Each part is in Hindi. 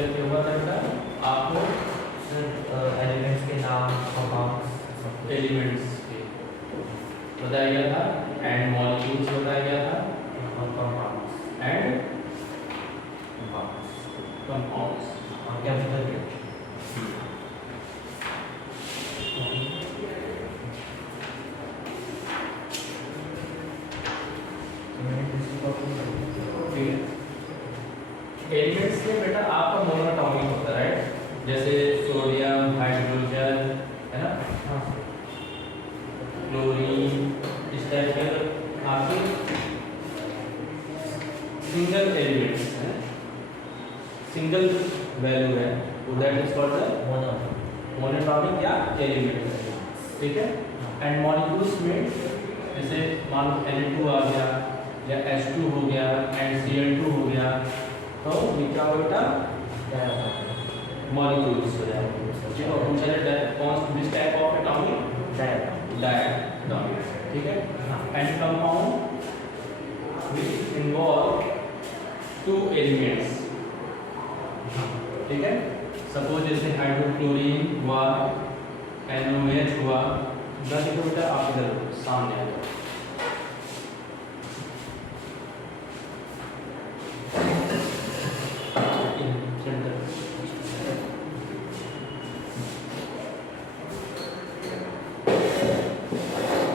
फिर क्या हुआ था बेटा, आपको एलिमेंट्स के नाम, कंपाउंड्स, एलिमेंट्स के बताया गया था, एंड मॉलिक्यूल्स बताया गया था, और कंपाउंड्स एंड कंपाउंड्स कंपाउंड्स। और केमिकल रिएक्शन। एलिमेंट्स में बेटा आपका मोनोटॉमिक होता है, राइट, जैसे सोडियम, हाइड्रोजन, है ना, क्लोरीन, इस टाइप के आपके सिंगल एलिमेंट्स हैं, सिंगल वैल्यू है, that is called the monoatomic या एलिमेंट, ठीक है। एंड मॉलिक्यूल्स में जैसे मान लो Na2 आ गया या H2 हो गया एंड Cl2 हो गया, तो ये क्या हो बेटा, मॉलिक्यूल्स हो जाएगा। ठीक है, पूछा जाता है कौन this type of atomic, diatomic, ठीक है। एंड compound which involve two elements, ठीक है। सपोज जैसे हाइड्रोक्लोरीन हुआ, NOH हुआ, इधर देखो बेटा, आप इधर सामने आ जाओ।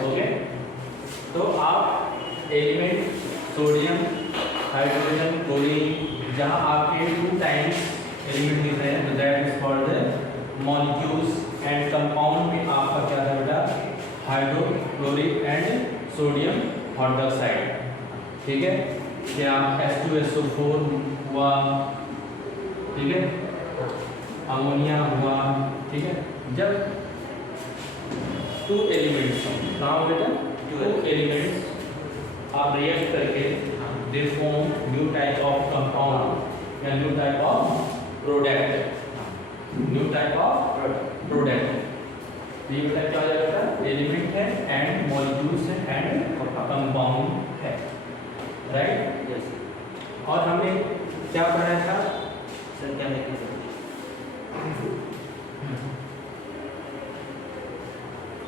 ओके, तो आप एलिमेंट सोडियम, हाइड्रोजन, क्लोरीन, जहाँ आपके 2 टाइम्स एलिमेंट दिख रहे हैं, तो that is called the molecules. And compound में आपका क्या था बेटा, हाइड्रोक्लोरिक एंड सोडियम हाइड्रोक्साइड, ठीक है, या H2SO4 हुआ, ठीक है, अमोनिया हुआ, ठीक है। जब 2 एलिमेंट्स कहाँ हो बेटा, 2 एलिमेंट्स आप रिएक्ट करके they form new type of compound या new type of product, new type of product. ये बेटा क्या हो जाएगा, एलिमेंट है एंड मॉलिक्यूल्स है एंड कंपाउंड है, राइट। यस और हमने क्या पढ़ा था सर, केमिकल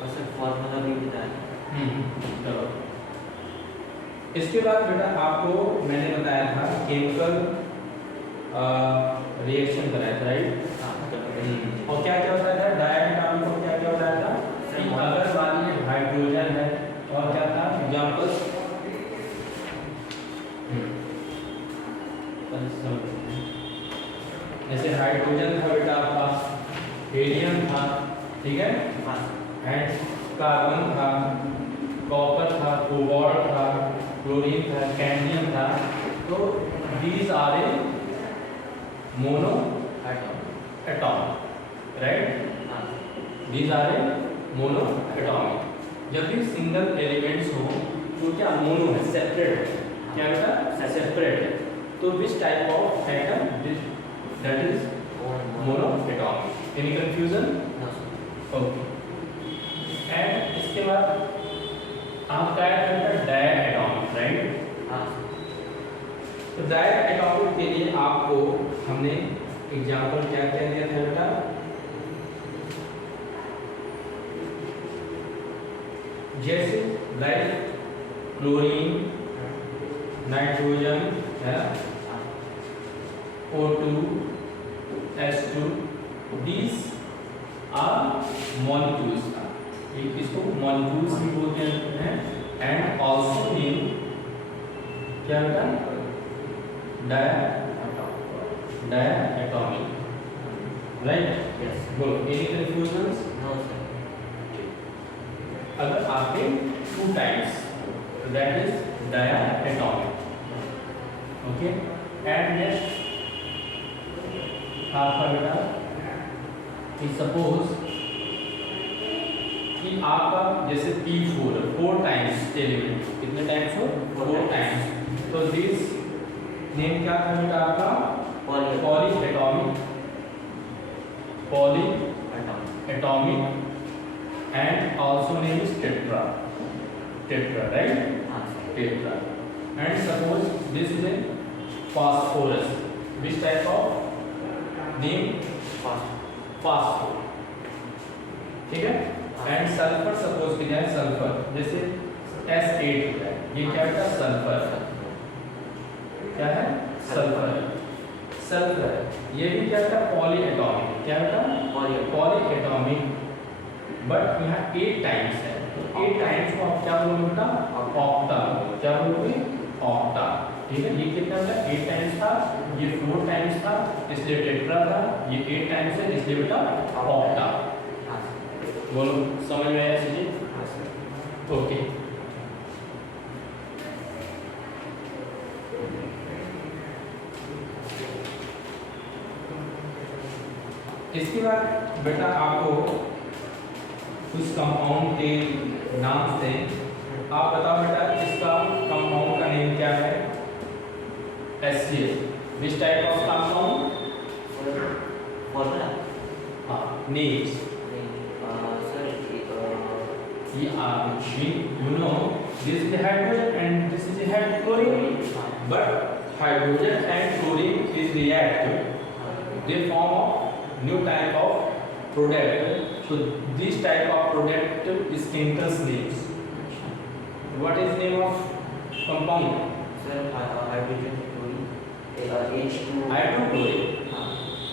और सर फॉर्मूला भी बताया। चलो, इसके बाद बेटा आपको मैंने बताया था केमिकल रिएक्शन कराया था, राइट। और क्या क्या बताया था, डायटॉमिक को क्या क्या बताया था कि अगर मान लीजिए हाइड्रोजन है, और क्या था एग्जांपल, जैसे हाइड्रोजन था बेटा आपका, हीलियम था, ठीक है, एंड कार्बन था, कॉपर था, कोबाल्ट था, क्लोरीन था, कैडमियम था, तो these are a monoatomic, right, these are a monoatomic. जब भी सिंगल एलिमेंट्स हो तो क्या मोनो है, सेपरेट है, क्या बेटा, सेपरेट है, तो which type of atom, that is mono atomic. Any confusion? Okay. And इसके बाद आपका है डायटॉमिक, राइट। तो डायटॉमिक के लिए आपको हमने एग्जांपल क्या क्या दिया था बेटा, जैसे लाइक क्लोरीन, नाइट्रोजन है, O2, H2, these are molecules, इसको मॉलिक्यूल्स भी बोलते हैं, एंड ऑल्सो मीन क्या बेटा, डायटॉमिक, राइट। यस बोलो, एनी कंफ्यूजन्स? No sir. अगर आपके 2 times, that is diatomic, okay. And next आपका बेटा कि सपोज कि आपका जैसे P4 4 टाइम्स एलिमेंट, कितने टाइम्स हो, 4 टाइम्स, तो दिस नेम क्या था बेटा आपका, poly atomic and also name is tetra, right, tetra. And suppose this is a phosphorus, which type of name fast fast food, ठीक है। एंड सल्फर सपोज किया जाए, सल्फर जैसे S8 हो जाए, ये क्या बेटा सल्फर, क्या है सल्फर, सल्फर ये भी क्या बेटा पॉली एटॉमिक, क्या बेटा पॉली एटॉमिक, बट यहाँ 8 टाइम्स है, तो 8 टाइम्स को आप क्या बोलोगे बेटा ऑक्टा, क्या बोलोगे ऑक्टा, ठीक है। ये कितना था 8 टाइम्स था, ये 4 टाइम्स था इसलिए टेट्रा था, ये 8 टाइम्स है इसलिए बेटा ऑक्टा। बोलो समझ में आया चीजें, ओके। इसके बाद बेटा आपको कुछ कंपाउंड के नाम से आप बताओ बेटा इसका कंपाउंड का नेम क्या है, HCl, which type of compound, formula हाँ names, you know this is hydrogen and this is chlorine, but hydrogen and chlorine is react, they form a new type of product, so this type of product is chemical names. What is name of compound? Sir hydrogen chlorine H2 hydrochlorine,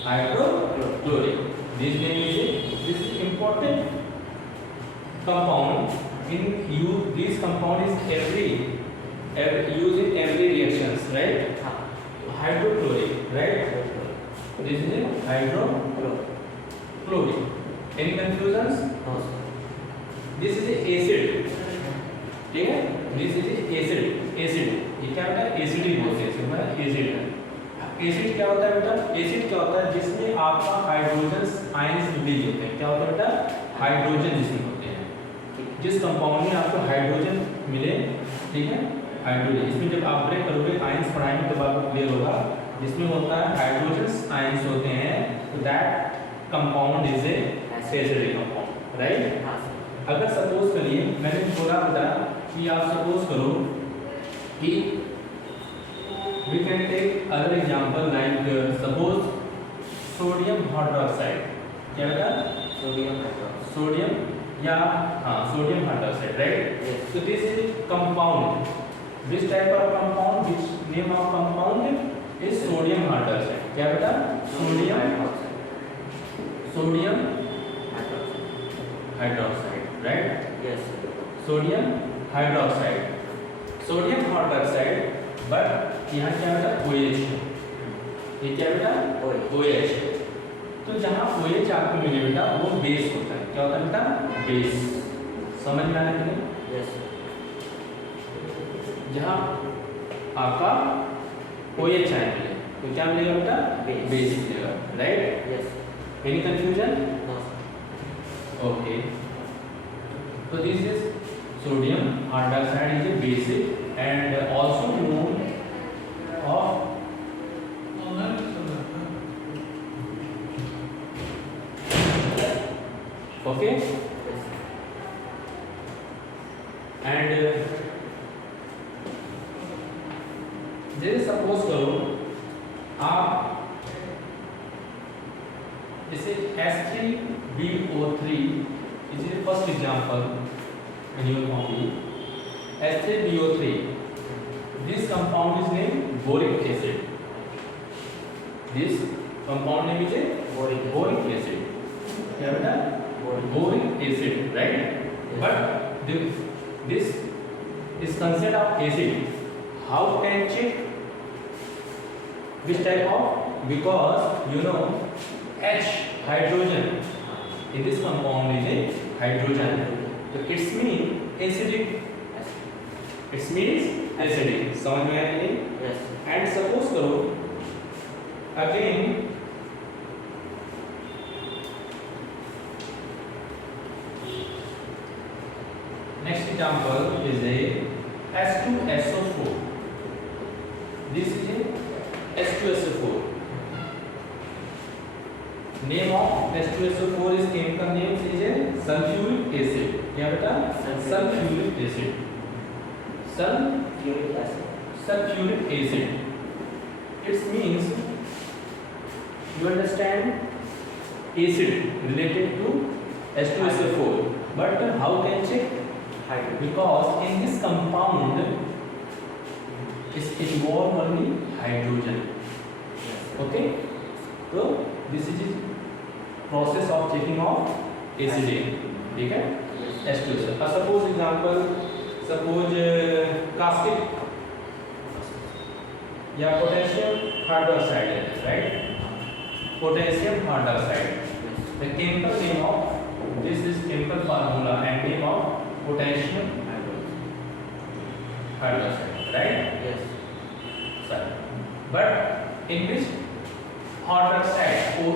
hydrochlorine, this name this is important compound in use, this compound is every used in every reactions, right? Hydrochloric, right? This is a hydrochloric. Any confusions? No sir This is a acid, ठीक है, this is a acid, ये क्या होता है एसिडिक बोलते हैं इसको, एसिड। एसिड क्या होता है बेटा, एसिड क्या होता है जिसमें आपका हाइड्रोजन आयंस रिलीज होते हैं, क्या होता है बेटा हाइड्रोजन जिसमें होते हैं, जिस कंपाउंड में आपको हाइड्रोजन मिले, ठीक है हाइड्रोजन, इसमें जब आप ब्रेक करोगे आयंस पढ़ाएंगे तब आपको क्लियर होगा, जिसमें होता है हाइड्रोजन आयंस होते हैं, तो that compound is a acidic compound, right. हाँ सर अगर सपोज करिए मैंने बोला था कि आप सपोज करो कि we can take other example like suppose sodium hydroxide, क्या बेटा सोडियम हाइड्रोक्साइड सोडियम या हाँ sodium hydroxide, right. Yes. So this is compound, this type of compound, which name of compound is sodium hydroxide, क्या बेटा sodium hydroxide, right, yes sodium hydroxide, sodium hydroxide, but यहाँ क्या बेटा OH है, ये क्या बेटा OH है, तो जहाँ OH आपको मिले बेटा वो बेस होता है, क्या होता है बेटा बेस, समझ में आया कि नहीं। यस जहाँ आपका OH आयन मिले तो क्या मिलेगा बेटा Base. बेस मिलेगा, right. Yes any confusion, no okay. तो this is sodium hydroxide is a basic and also known of okay and जैसे सपोज करो आप जैसे H3BO3 is the first example in your copy. H3BO3, this compound is named boric acid, this compound name is a boric acid, क्या बेटा boric acid, right? Yes. But this is concept of acid, how can check which type of, because you know H hydrogen in this compound is a hydrogen, so it's mean acidic, it means acidic, समझ में आया कि नहीं। यस and suppose करो again next example is a H2SO4, this is a H2SO4, name of H2SO4 is chemical name is a sulfuric acid, क्या बेटा sulfuric acid, sulfuric acid, it means You understand? Acid related to H2SO4. But how can check? Hydrogen. Because in this compound is involved only hydrogen. Yes. Okay? So this is the process of checking of acid. ठीक है? Yes. H2SO. Suppose example, caustic या potassium hydroxide है, right? Potassium hydroxide. The chemical name of this is chemical formula and name of potassium hydroxide, right? Yes. Sorry. But in which hydroxide OH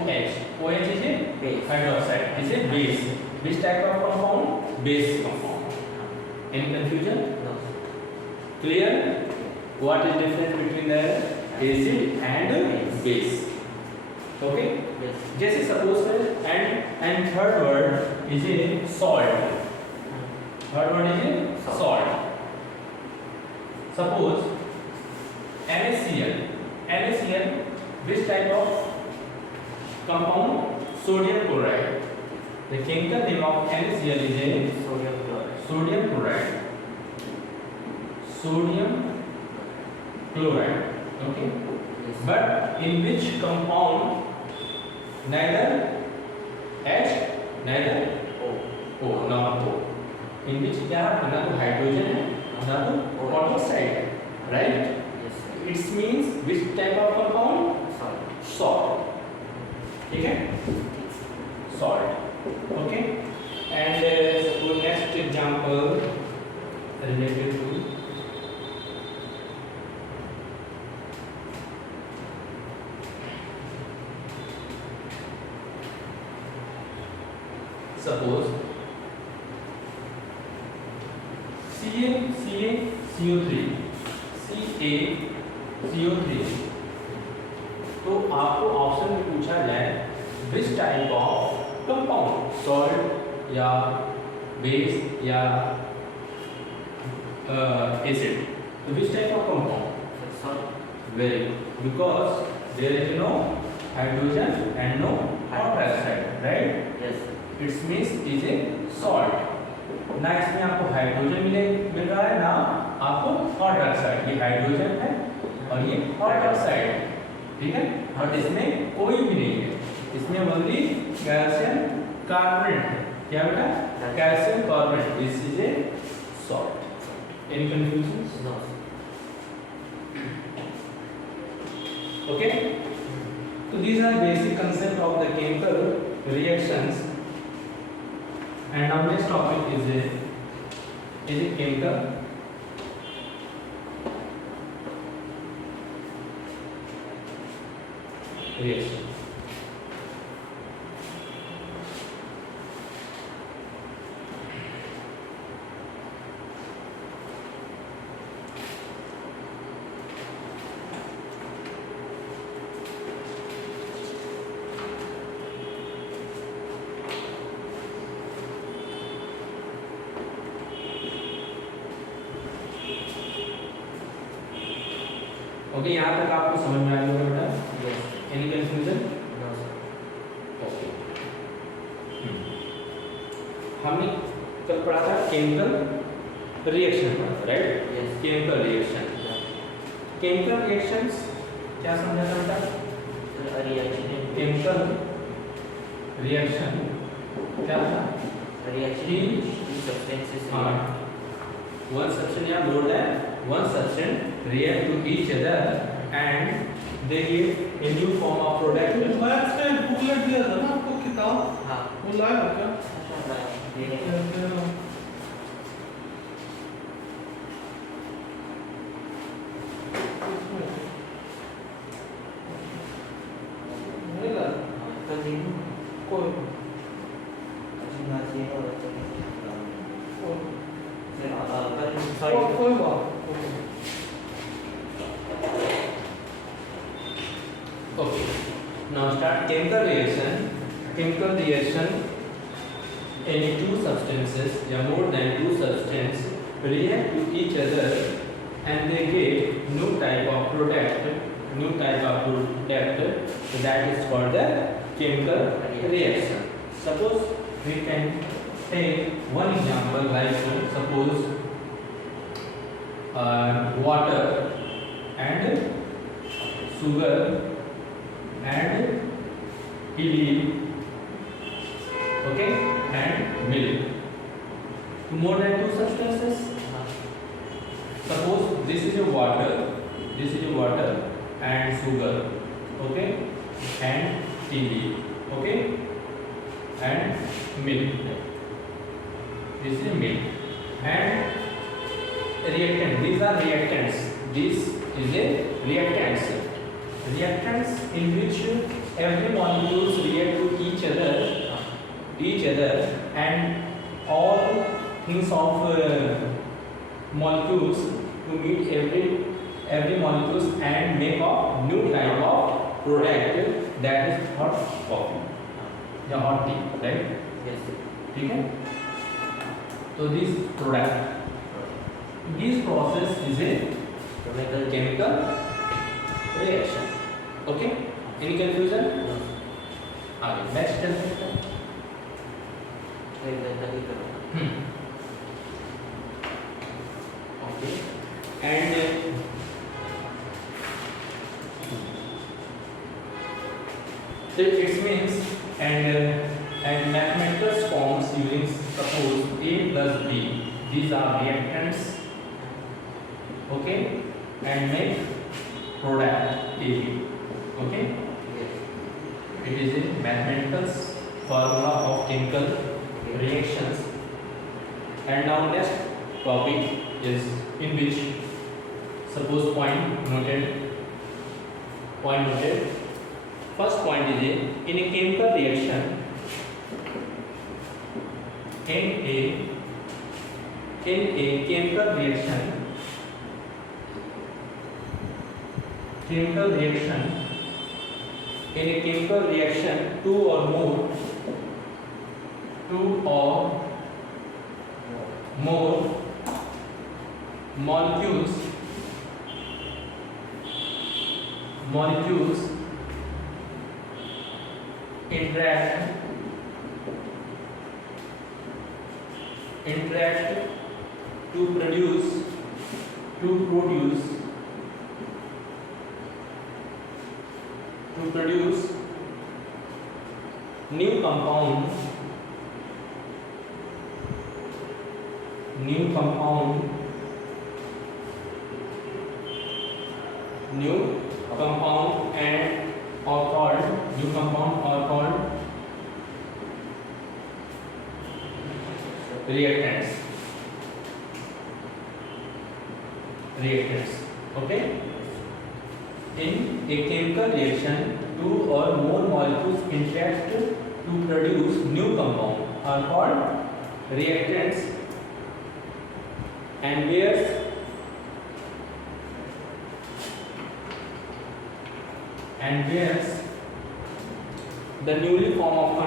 is a Base. hydroxide is a base. Which type of compound? Base compound. Any confusion? No. Clear? What is difference between the acid and base? Okay? Yes. जैसे suppose and third word is a salt. Third word is a salt. Suppose NaCl. NaCl, which type of compound? Sodium chloride. The chemical name of NaCl is a Sodium chloride. sodium chloride. Sodium chloride. Okay. Yes. But in which compound? Neither H, neither O, not O. In which क्या है? ना तो हाइड्रोजन है, ना तो ऑक्साइड है, right? Yes. It means which type of compound? Salt. Salt. ठीक है? Salt. Okay. And suppose next example related to suppose CaCO3 तो आपको ऑप्शन में पूछा जाए which type of compound, salt या बेस या एसिड, तो which type of compound? Salt. Very good, because there is no hydrogen and no oxide, right? Yes. It's means is a salt. ना इसमें आपको हाइड्रोजन मिल रहा है ना आपको ऑक्साइड। ये हाइड्रोजन है और ये ऑक्साइड है, ठीक है? और इसमें कोई भी नहीं है, इसमें ओनली कैल्शियम कार्बोनेट है। क्या बेटा? Calcium carbonate. This is a salt. Any confusion? No. Okay? So these are basic concept of the chemical reactions. And our next topic is a chemical reaction. Okay, यहाँ तक आपको समझ में आ गया बेटा? Yes. Any confusion? No, sir. Okay. हमने कल पढ़ा था chemical reaction, right? Yes. Chemical reaction. Chemical reactions क्या समझा था बेटा? Sir, a reaction in chemical reaction क्या था? a reaction in which two substances react. One substance या more than one substance react to each other and they give a new form of product. Maths का एक बुकलेट दिया था ना आपको किताब, हाँ. वो लाए हो क्या? अच्छा, ये नहीं. कहते हैं नहीं लाए? हाँ, तो देखो. कोई अच्छा, ना चाहिए और अच्छा नहीं. कोई Sir, पर कोई sorry. कोई बात Okay. Now start chemical reaction. Chemical reaction, any two substances or more than two substances react to each other and they give new type of product new type of product, so that is called the chemical reaction. Suppose we can take one example like suppose water and sugar and helium, okay, and milk. More than two substances. Suppose this is a water, and sugar, okay, and helium, okay, and milk. This is milk and reactant. These are reactants. This is a reactants. Reactants in which every molecules react to each other, and all things of molecules to meet every molecules and make a new type of product, that is hot coffee या hot tea, right? Yes. ठीक है? तो this product, this process is a chemical reaction. Okay? Any confusion? आगे next चलते हैं. Okay. And so it means and mathematical forms using suppose A plus B. These are reactants. Okay, and make product AB. Okay, it is a mathematical formula of chemical reactions. And now next topic is in which suppose point noted. First point is in a chemical reaction, in a chemical reaction, two or more molecules interact to produce new compound are called reactants. Okay, in a chemical reaction, two or more molecules interact to produce new compound are called reactants. And whereas the newly formed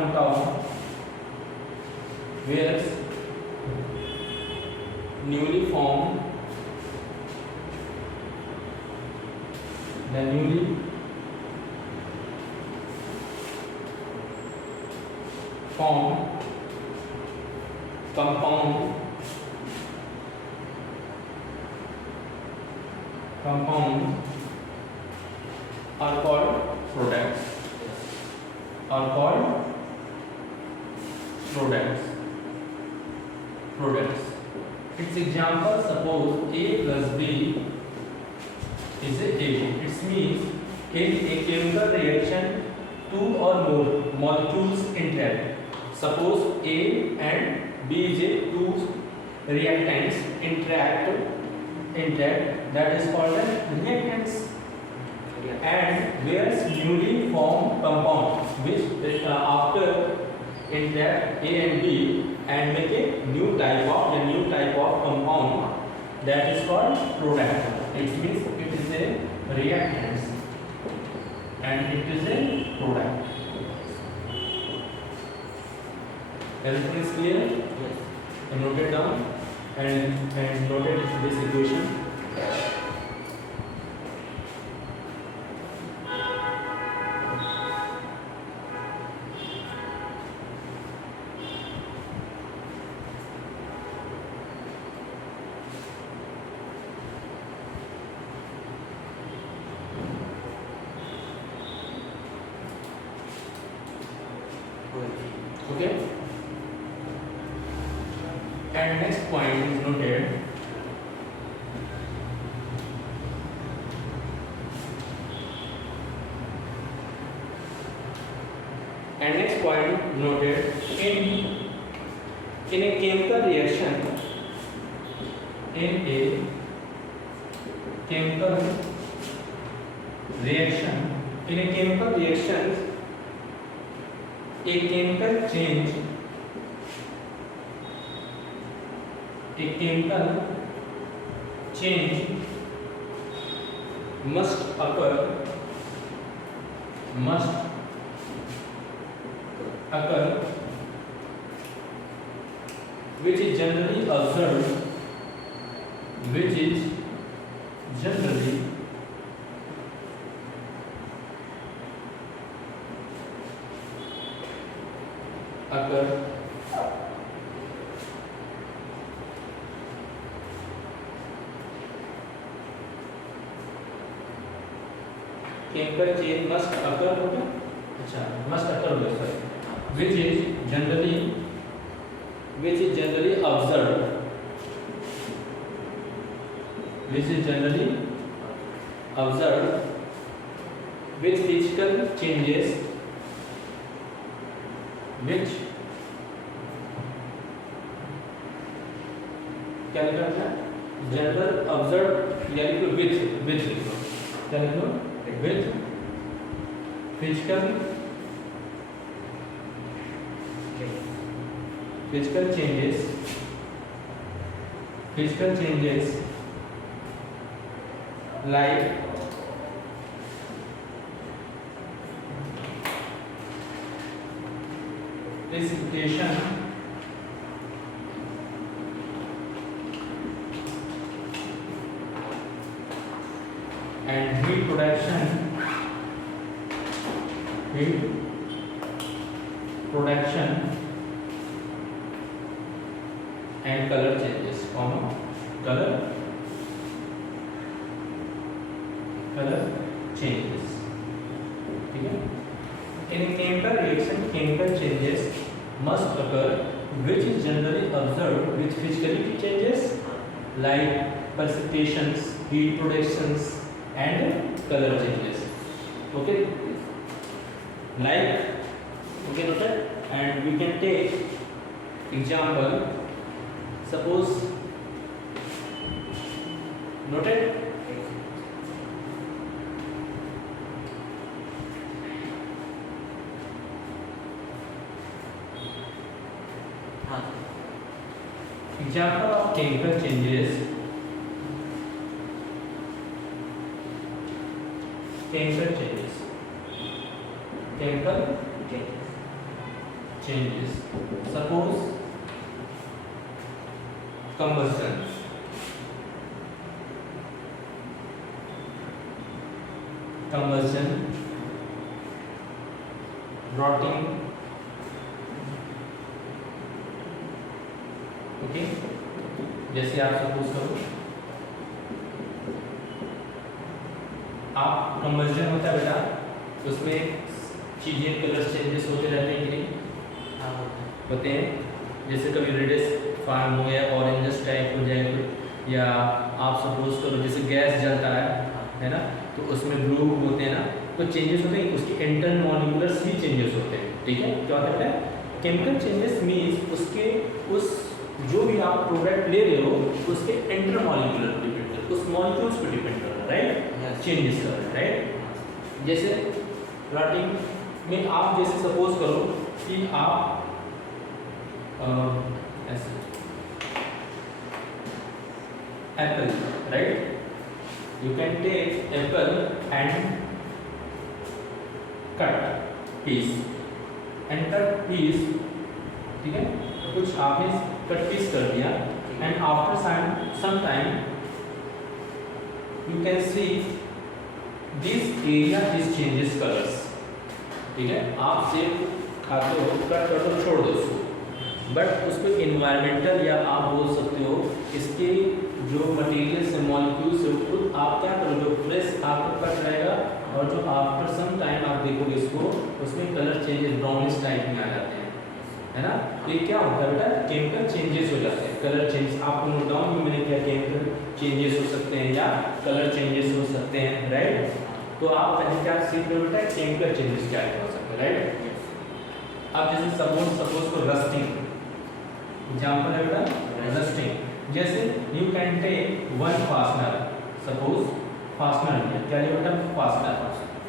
compound, compound are called products. Its example, suppose A plus B is a A. It means in a chemical reaction, two or more molecules interact. Suppose A and B is a two reactants interact, that is called as reactants. And whereas newly formed compound which after interact A and B and make a new type of compound, that is called product. It means it is a reactants and it is a product. Everything is clear? Yes. Note it down and note it this equation. And next point is noted. And next point noted in a chemical reaction, in a chemical reaction, in a chemical reaction, a chemical change, a chemical change must occur which is generally observed, which is generally occur chemical change must occur होगा, अच्छा must occur होगा sir, which is generally observed, which is generally observed with physical changes, which क्या लिखा है जनरल ऑब्जर्व यानी कि with क्या लिखो with physical changes like precipitation, and heat production and color changes, color changes. ठीक है? In a chemical reaction, chemical changes must occur, which is generally observed with physicality changes like precipitations, heat productions, and color changes. Okay, like okay noted, and we can take example. Suppose noted. Example of chemical changes. Chemical changes. Suppose combustion. Rotting. Okay, जैसे आप सपोज करो आप कंबस्शन होता है बेटा, उसमें चीजें कलर चेंजेस होते रहते हैं कि नहीं होते हैं, जैसे कभी रेडिश फार्म हो या ऑरेंजस टाइप हो जाए कोई, या आप सपोज करो जैसे गैस जलता है ना, तो उसमें ब्लू होते हैं ना, तो चेंजेस होते हैं, उसके इंटरनल मॉलिक्यूलर्स भी चेंजेस होते हैं. ठीक है, क्या होता है केमिकल चेंजेस मीन्स उसके उस जो भी आप प्रोडक्ट ले रहे हो उसके इंटर मॉलिक्यूलर पर डिपेंड करता है, उस मॉलिक्यूल्स पर डिपेंड करता है, राइट, चेंजेस कर रहा है, राइट. जैसे राइटिंग में आप जैसे सपोज करो कि आप ऐसे apple, right, you can take apple and cut piece ठीक है, कुछ आपने कट पीस कर दिया, and after some time you can see this area is changes colours. ठीक है, आप सेब खाते हो, कट कर दो, छोड़ दो उसको, बट उसको इन्वायरमेंटल या आप बोल सकते हो इसके जो मटेरियल्स है, मॉलिक्यूल्स है, खुद आप क्या करोगे, फ्रेश आपको कट रहेगा, और जो आफ्टर सम टाइम आप देखोगे इसको, उसमें कलर चेंजेस ब्राउनिश टाइप में आ जाते हैं, है ना. तो ये क्या होता है बेटा, केमिकल चेंजेस हो जाते हैं. कलर चेंज आपको नोट डाउन भी मैंने क्या केमिकल चेंजेस हो सकते हैं या कलर चेंजेस हो सकते हैं, राइट। तो आप पहले क्या सीख रहे हो बेटा, केमिकल चेंजेस क्या हो सकते हैं, राइट। अब जैसे सपोज को रस्टिंग एग्जांपल है बेटा, रस्टिंग। जैसे you can take one fastener, suppose fastener क्या है बेटा,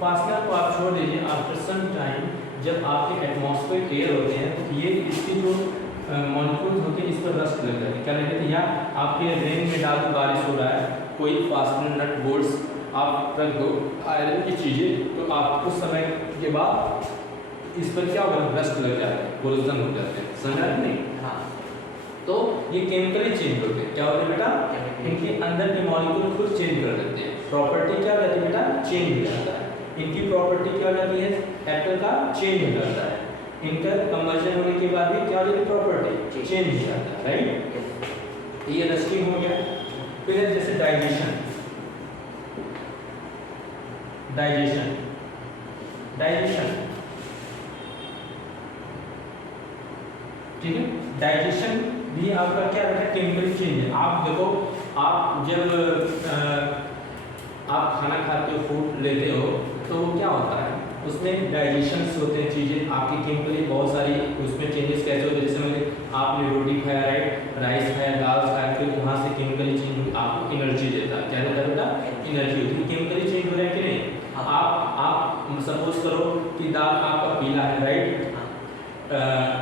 फास्टनर को आप छोड़ दीजिए, आफ्टर सम टाइम जब आपके एटमॉस्फेयर एयर होते हैं तो ये इसकी जो मॉलिक्यूल्स होते हैं इस पर रस्ट लग जाते हैं, क्या लगता है, या आपके रेन में डाल दो, बारिश हो रहा है, कोई फास्टनर नट बोल्ट्स आप रख दो आयरन की चीज़ें, तो आप कुछ समय के बाद इस पर क्या होगा, रस्ट लग जाता है, कोरोजन हो जाते हैं, समझ रहे नहीं। हाँ। तो ये केमिकली चेंज होते हैं, क्या होते हैं बेटा, इनके अंदर के मॉलिक्यूल खुद चेंज कर देते हैं, प्रॉपर्टी क्या हो जाती है बेटा, चेंज हो जाता है। इनकी प्रॉपर्टी क्या हो जाती है, एटम का चेंज हो जाता है, इनका कंबशन होने के बाद भी क्या हो जाती है, प्रॉपर्टी चेंज हो जाता है, राइट। ये रस्टिंग हो गया। फिर जैसे डाइजेशन, ठीक है, डाइजेशन भी आपका क्या रहता है, केमिकल चेंज है। आप देखो, आप जब आप खाना खाते हो, फूड लेते हो, तो वो क्या होता है, उसमें डाइजेशंस होते हैं, चीज़ें आपकी केमिकली बहुत सारी उसमें चेंजेस कैसे होते हैं। जैसे आपने रोटी खाया, राइट, राइस खाया, दाल खाया, फिर वहाँ से केमिकली चेंज आपको एनर्जी देता है, क्या देता है बेटा, एनर्जी होती है, केमिकली चेंज हो रहा है कि नहीं। आप सपोज करो कि दाल आपका पीला है, राइट,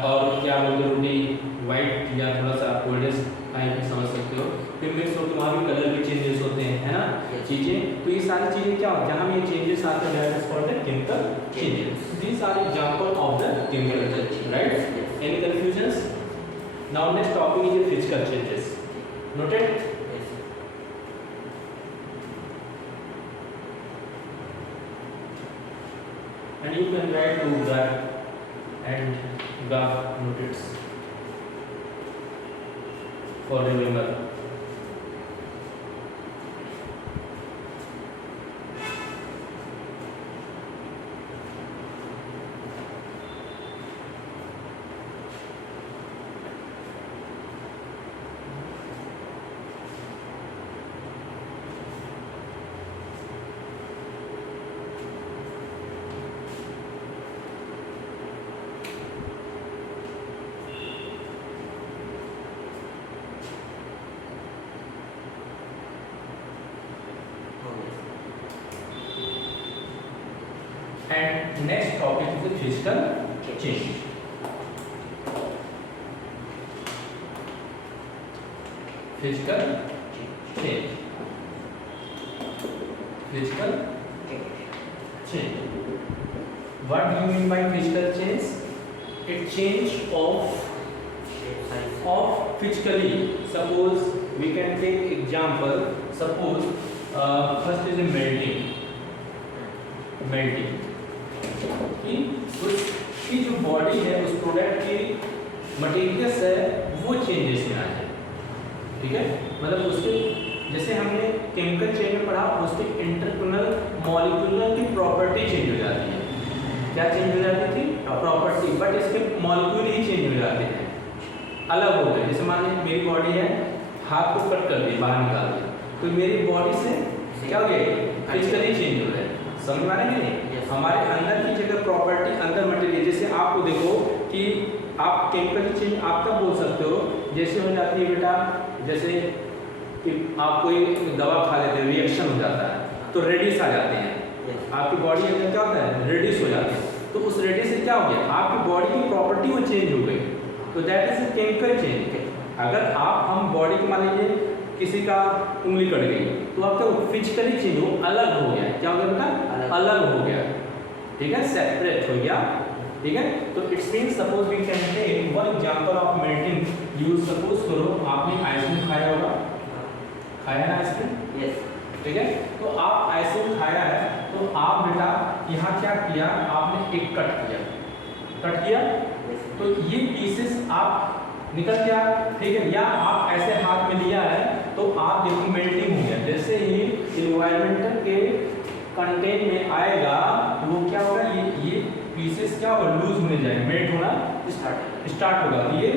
और क्या बोलते रोटी वाइट या थोड़ा सा गोल्डन टाइप में समझ सकते हो, फिर मिक्स होकर वहाँ भी कलर भी चेंजेस होते हैं, है ना, चीज़ें। तो ये सारी चीज़ें क्या होती है, जहाँ ये चेंजेस आते हैं, that is called the chemical changes. These are example of the chemical changes, right. Any confusions? Now next topic is physical changes, noted. And you can write to graph and graph notes for remember. And next topic is the physical change. Physical change. Physical change. What do you mean by physical change? A change of physically. Suppose we can take example. Suppose first is a melting. कि उसकी जो बॉडी है, उस प्रोडक्ट की मटेरियल्स है, वो चेंजेस में आ जाए, ठीक है। मतलब उसके जैसे हमने केमिकल चेंज में पढ़ा, उसके इंटरनल मॉलिक्यूलर की प्रॉपर्टी चेंज हो जाती है। क्या चेंज हो जाती थी, प्रॉपर्टी, बट इसके मॉलिक्यूल ही चेंज हो जाते हैं, अलग हो गए। जैसे मान लीजिए मेरी बॉडी है, हाथ को कट कर दी, बाहर निकाल दिया, तो मेरी बॉडी से क्या हो गया, फिजिकली चेंज हो रहा है, समझ में आ रहा है नहीं। हमारे अंदर की जगह प्रॉपर्टी, अंदर मटेरियल, जैसे आपको देखो कि आप केमिकल चेंज आप कब बोल सकते हो, जैसे हो जाती है बेटा, जैसे कि आप कोई दवा खा लेते हैं, रिएक्शन हो जाता है, तो रेडिस आ जाते हैं, आपकी बॉडी अंदर क्या होता है, रेडिस हो जाती है। तो उस रेडिस से क्या हो गया, आपकी बॉडी की प्रॉपर्टी वो चेंज हो गई, तो that is a chemical change. अगर हम बॉडी के मान लीजिए किसी का उंगली कट गई, तो आपका फिजिकली चेंज हो, अलग हो गया, क्या हो गया बेटा, अलग हो गया, ठीक है, सेपरेट हो गया, ठीक है। तो it's mean suppose we can take one example of melting. Use suppose करो आपने आइसक्रीम खाया होगा, खाया ना आइसक्रीम, यस, ठीक है। तो आप आइसक्रीम खाया है, तो आप बेटा यहाँ क्या किया, आपने एक कट किया, तो ये पीसेस आप निकल गया, ठीक है, या आप ऐसे हाथ में लिया है, तो आप देखो मेल्टिंग हो गया। जैसे ही इन्वायरमेंटल के कंटेंट में आएगा, वो क्या होगा, ये पीसेस क्या होगा, लूज होने जाएंगे, मेल्ट होना स्टार्ट होगा। तो ये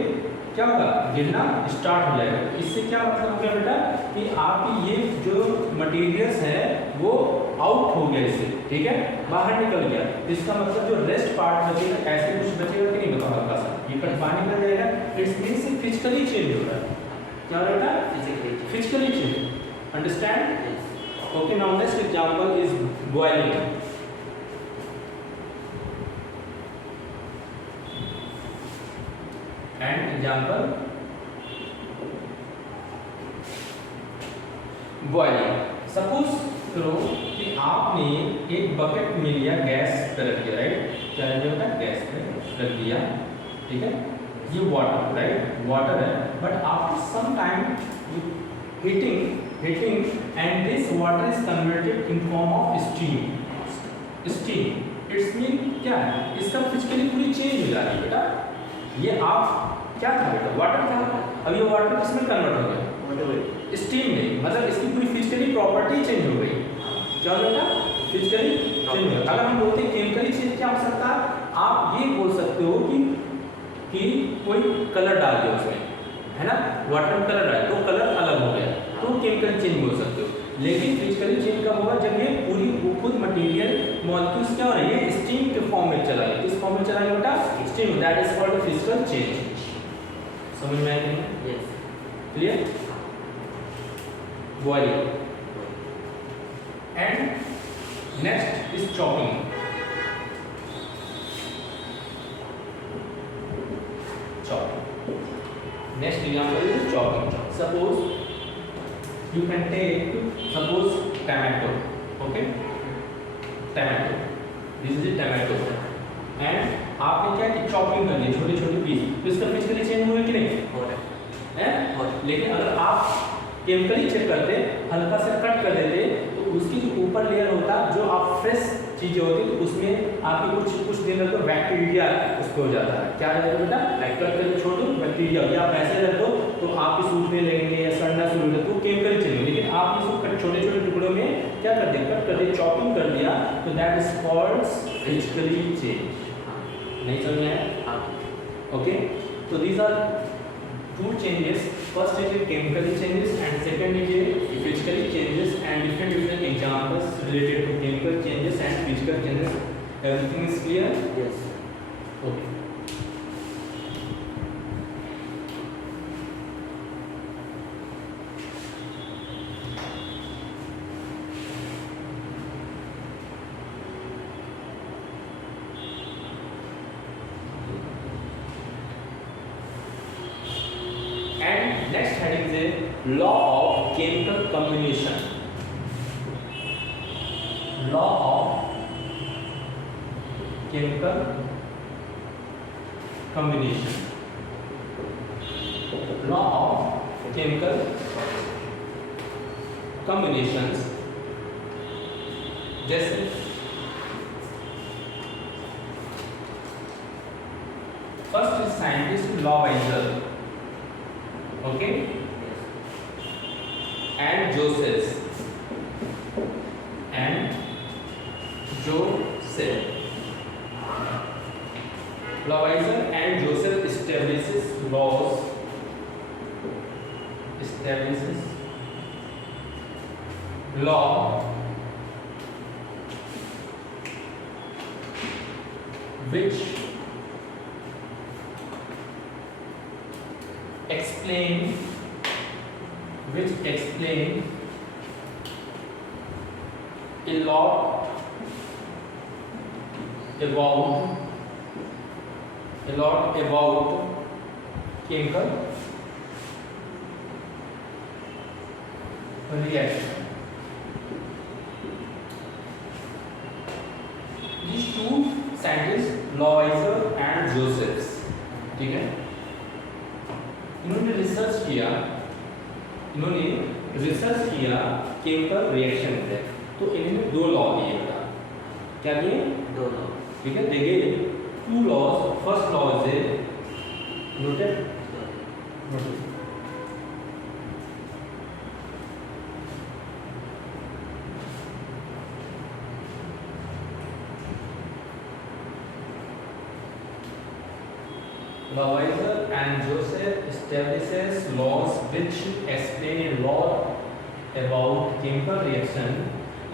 क्या होगा, गिरना स्टार्ट हो जाएगा। इससे क्या मतलब हो गया बेटा कि आपकी ये जो मटेरियल्स है वो आउट हो गया इससे, ठीक है, बाहर निकल गया। इसका मतलब जो रेस्ट पार्ट बचेगा, ऐसे कुछ बचेगा कि नहीं बताओ, हल्का सा ये कट बाहर निकल जाएगा। इट्स मींस फिजिकली चेंज हो रहा है। क्या हो रहा है, physically change, understand? Okay, now next example is boiling. And example boiling. Suppose करो कि आपने एक बकेट में लिया, गैस पे रख दिया, राइट, क्या रख दिया, गैस पे रख दिया, ठीक है, ये वाटर, राइट, वाटर है, but after some time heating and this water is converted in form of steam it's mean क्या है, इसका फिजिकली पूरी चेंज हो जा रही है बेटा। ये आप क्या था बेटा, वाटर था, अब ये वाटर किसमें कन्वर्ट हो गया, स्टीम में, मतलब इसकी पूरी फिजिकली प्रॉपर्टी चेंज हो गई। क्या बेटा, फिजिकली चेंज हो गया। अगर हम बोलते हैं केमिकली चेंज क्या हो सकता है, आप ये बोल सकते हो कि कोई कलर डाल दिया उसमें, है ना, वाटर में कलर डाल तो कलर अलग हो गया, तो केमिकल चेंज बोल सकते हो। लेकिन फिजिकली चेंज कब होगा, जब ये पूरी खुद मटेरियल मॉलिक्यूल्स क्या हो रही है, स्टीम के फॉर्म में चला गया। किस फॉर्म में चला गया बेटा, steam, that is called physical change. समझ में आया कि नहीं? Clear? Boiling. And next is chopping. Next example is chopping. Suppose you can take, suppose tomato, okay, tomato, this is a tomato, and आपने क्या की चॉपिंग कर दी, छोटे छोटे पीस, तो इसका फिजिकली चेंज हुआ कि नहीं, हो रहा है, लेकिन अगर आप केमिकली चेक करते, हल्का सा कट कर देते, तो उसकी जो ऊपर लेयर होता, जो आप फ्रेश चीजें होती, तो उसमें आपके कुछ दिन रखो, बैक्टीरिया उस पर हो जाता है। क्या रहेगा बेटा, कट करके छोड़ दो, बैक्टीरिया, या आप ऐसे रखो तो आपके सूखने लगेंगे या सड़ना शुरू हो जाए, तो केमिकल चेंज। लेकिन आप इसको छोटे छोटे टुकड़ों में क्या कर दिया, कट कर दिया, चॉपिंग कर दिया, तो that is called physically change. नहीं समझ में आया? ओके, तो these are two changes. First is chemical changes and second is physical changes, and different examples related to chemical changes and physical changes. Everything is clear? Yes. Okay. And next heading is law of chemical combination. Law of chemical combination. Law of chemical combinations. जैसे first is scientist Lavoisier. Okay, and Joseph Lavoisier and Joseph establishes law which explain a lot about chemical reaction. These two scientists, Lavoisier and Joseph, ठीक है, इन्होंने रिसर्च किया केमिकल रिएक्शन पे, तो इन्होंने दो लॉ दिए बेटा। क्या दिए? दो लॉ, ठीक है, देखिए two laws. First law is noted, Lavoisier and Joseph establishes laws which explain a lot about chemical reaction.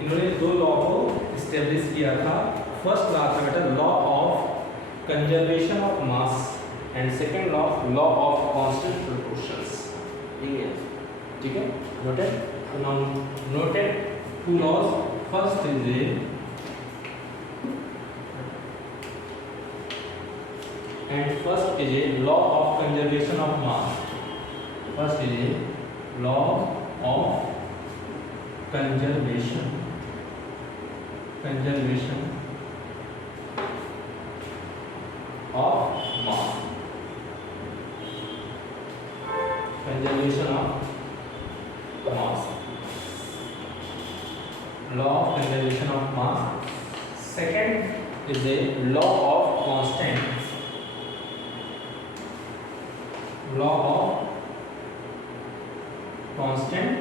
इन्होंने दो लॉ को एस्टेब्लिश किया था. फर्स्ट लॉ था बेटा law of conservation of mass and second law of constant proportions. ठीक है, noted. Now noted two laws. First is a and first is a law of conservation of mass. First is a law of conservation of mass. Conservation of mass. Law of conservation of mass. Second is a law of constant. Law of constant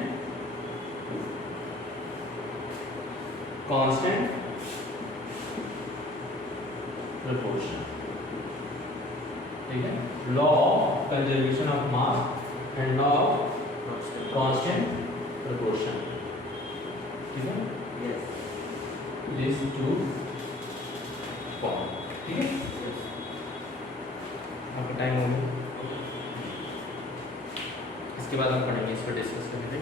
proportion. ठीक है, law of conservation of mass and law of constant proportion. ठीक है, Yes. This two point. ठीक है, आपका टाइम हो गया. इसके बाद हम पढ़ेंगे, इस पर डिस्कस करेंगे.